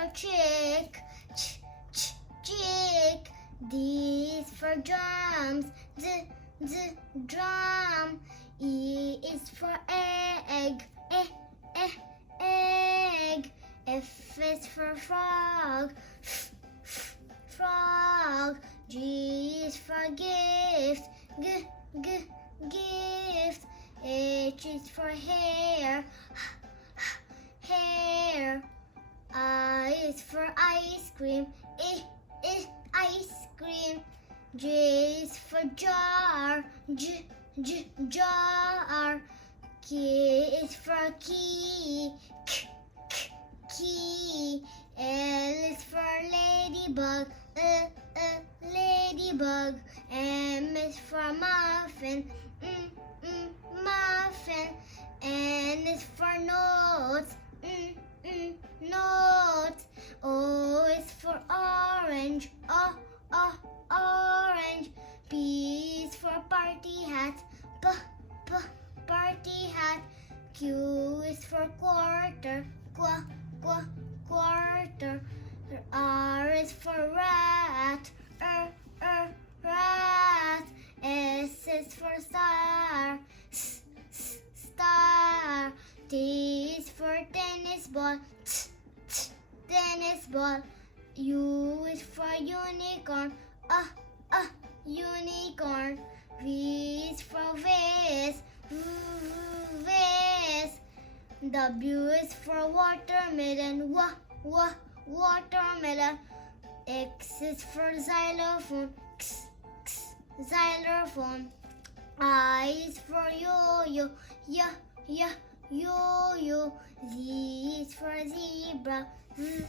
for chick, chick. D is for drums, drum. E is for egg, egg. F is for frog, frog. G is for gift, gift. H is for hair, hair. I is for ice cream, ice cream. J is for jar, jar. K is for key, key. L is for ladybug, ladybug. M is for muffin, muffin. N is for notes, notes. O is for orange, orange. P is for party hat, party hat. Q is for quarter, quarter. R is for rat, rat. S is for star, star. T is for tennis ball, tennis ball. U is for unicorn, unicorn. V is for vase, vase. W is for watermelon, watermelon. X is for xylophone, xylophone. I is for yo-yo, yo-yo. Z is for zebra, zebra.